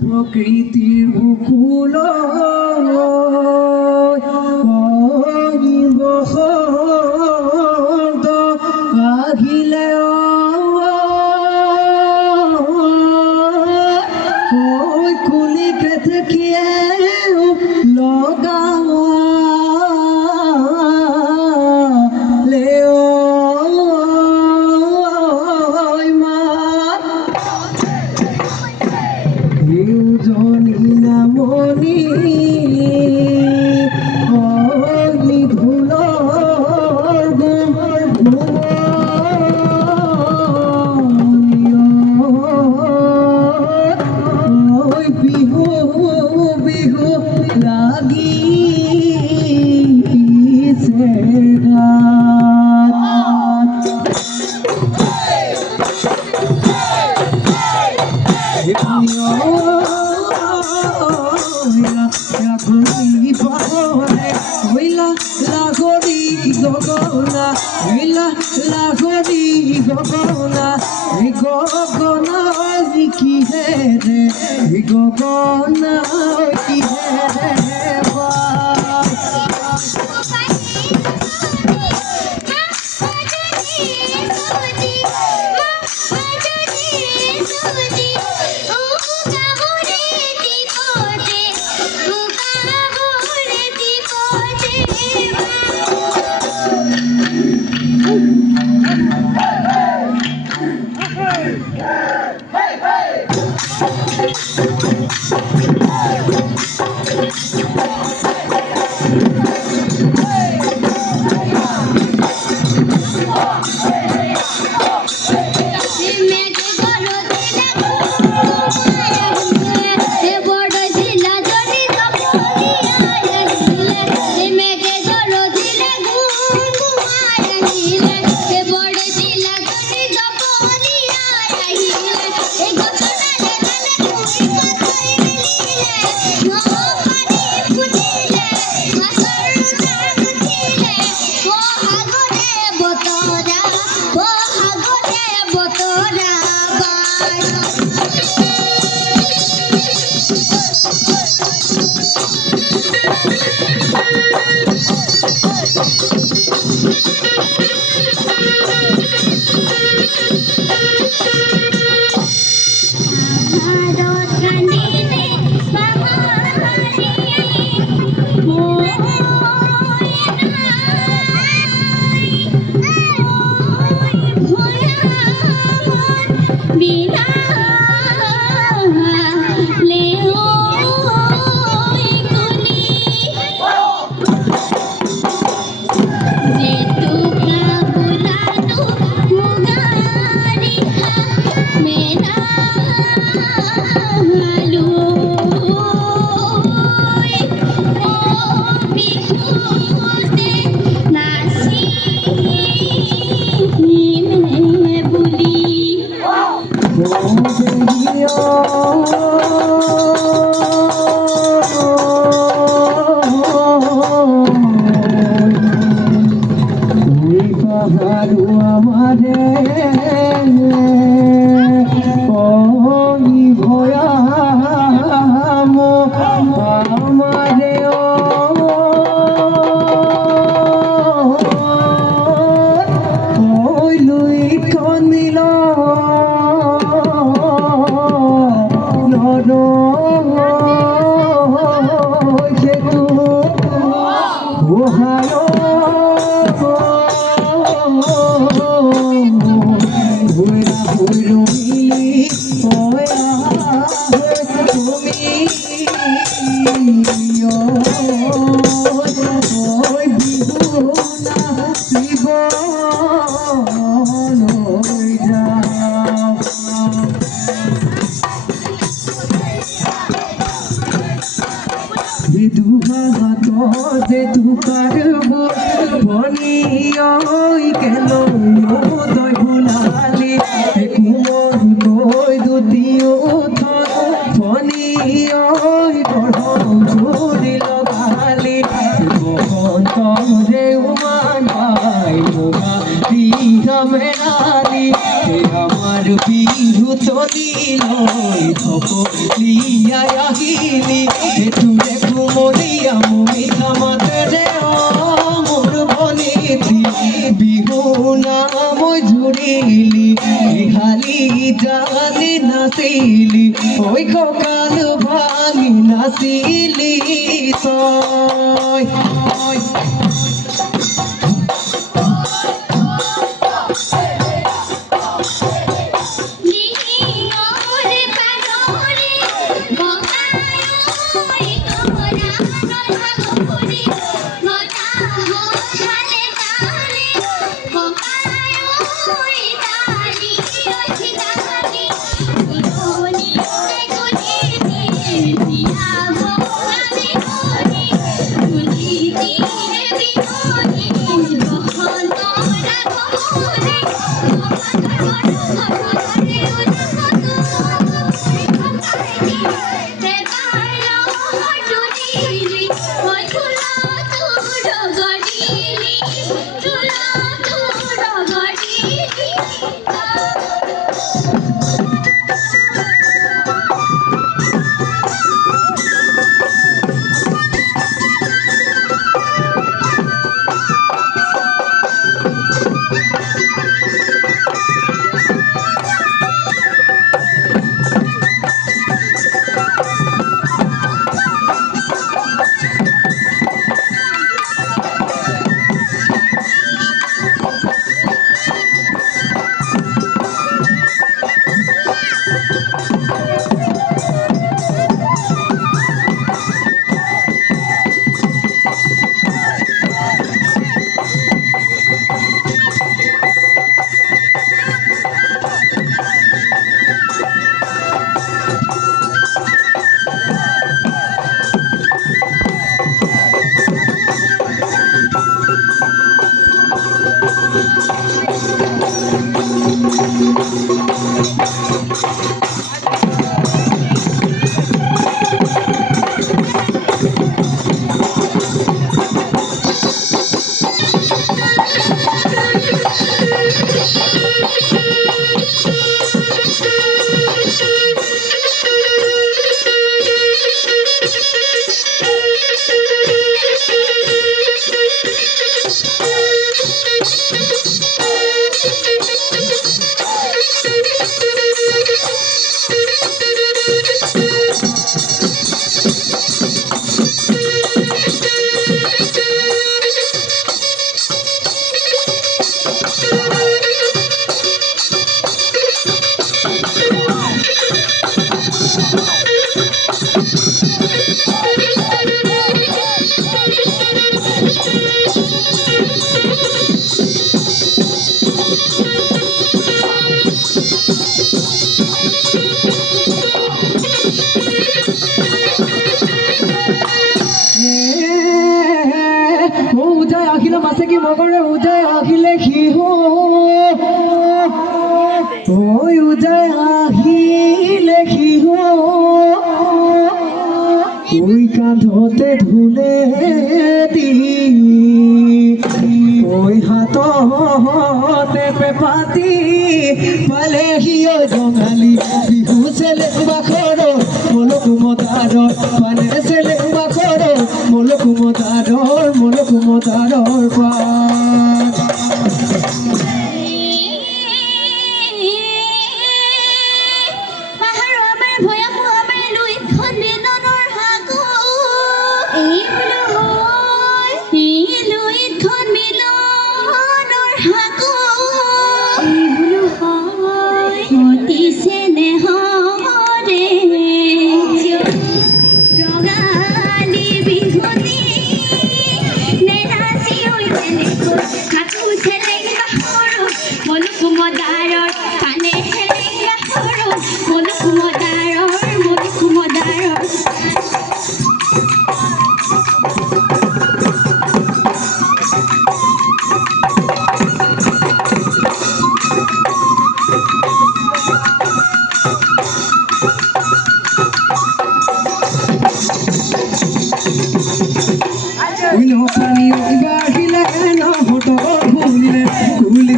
প্রকৃতির বুকুল আহিলে কুলি কেতকিয়ে লগাও আমারে ওই লুই কোন মিল নর যেতু ওহায় যে তু পারব বনিয়ই কেন দয় ভুলালি কুমর দই দুতিও থর বনিয়ই বড় জোরে লগালি বসন্ত রে উমান ভাই মোগা দিঘা মেলালি আমার বিহু চলিল লিয়া আহিলি তুলে ঘুমলিয়া মুমিতা মাতরে মোর বনিতি বিহু নাম জুড়িলি হালি জানি নাচিলি ওই ককাল ভাঙি নাচিলি তই মাসে কি মগরে উদয় আহিলে হিহু ওই উদয় আহিলে হিহু ওই কাঁধতে ধুলে দি ওই হাততে পেপাতি পালে হিও জঙালি বিহু ছেলে বাখর বলো কুমতার পানে ছেলে বাখর মলকুমদাৰৰ পাত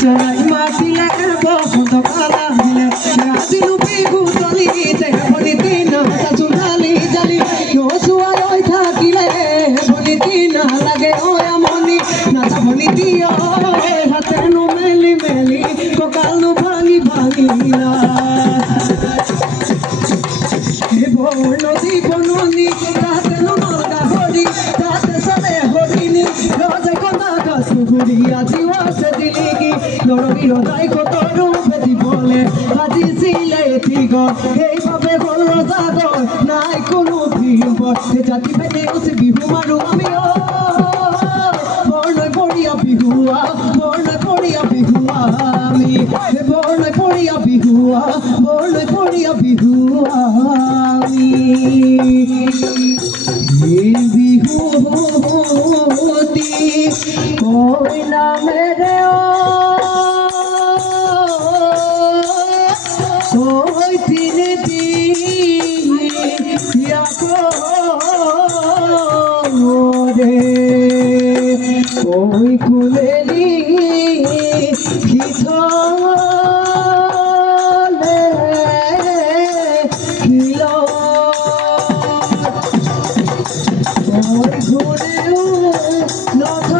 চৰাই মাতিলে বসন্ত কালা দিলে আজিনো বিহু চলিতে বনিতি নাচা চোনালি জালি নচুৱা লৈ থাকিলে বনিতি নালাগে আমনি নাচা বনিতি হাতেনো মেলি মেলি কঁকালনো ভাঙি ভাঙিলা এইবোৰ নদী বননি তাতে নলগা হৰি তাতে চলে হৰিণী ৰজে কন্দা গাছ ঘূৰি আজিও আছে দিলিগি নৰবি ৰজাই কতৰো বেদি বলে সাজিছিলে এটিগৰ সেইবাবে হ'ল ৰজাগৰ নাই কোনো ভীমৰ জাতি ভেদে উচি বিহু মাৰো আমি বৰ্ণই পৰিয়া বিহুৱা বৰ্ণই পৰিয়া বিহুৱা আমি বৰ্ণই পৰিয়া বিহুৱা বৰ্ণই পৰিয়া বিহুৱা আমি বিহুতি কইনা মেৰে ওই তিনি দিয়া ৰে ওই কুলেলি ভিতলে খিল ওই ঘুৰেও নথ